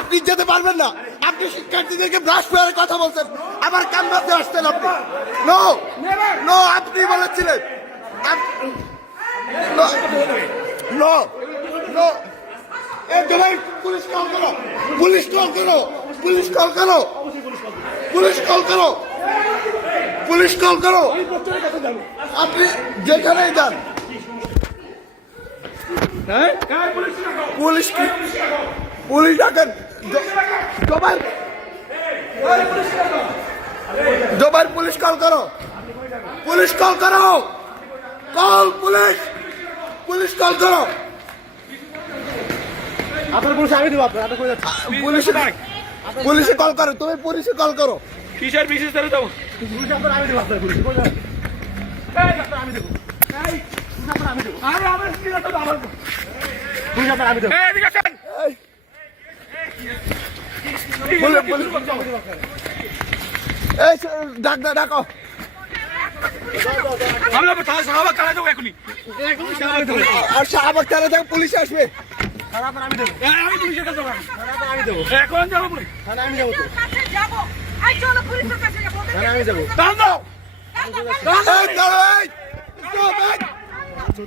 আপনি যেতে পারবেন না। আপনি শিক্ষার্থীদেরকে ব্রাশ করে কথা বলছেন। আবার ক্যাম্পাসে আসছেন আপনি। নো নো আপনি বলেছিলেন। Police call police police call করো। পুলিশ কল করো। পুলিশ কল করো। আপনি যেখানেই যান। হ্যাঁ? পুলিশ পুলিশ কি? পুলিশ ডাকেন জ- জবাই জবাই পুলিশ কল করো। পুলিশ কল করো। Call police. পুলিশ কল করো। আপনার পুলিশ আমি দেবো আপনার পুলিশ পুলিশে কল করো তুমি পুলিশে কল করো। কিসের বিশেষ ধরে দেবো পুলিশ আপনার আমি দেবো আপনার পুলিশ ডাক ডাক। ডাকো আমরা সাহাবা কারা দেবো এখনই। আর শাহবাগ থানা থেকে পুলিশ আসবে। আমি দেবো। আমি পুলিশের কাছে যাব। আমি দেবো। এখন যাব পুলিশ। আমি কাছে যাব এই চলো পুলিশের কাছে যাব আমি যাব এই। দাঁড়াও, এই!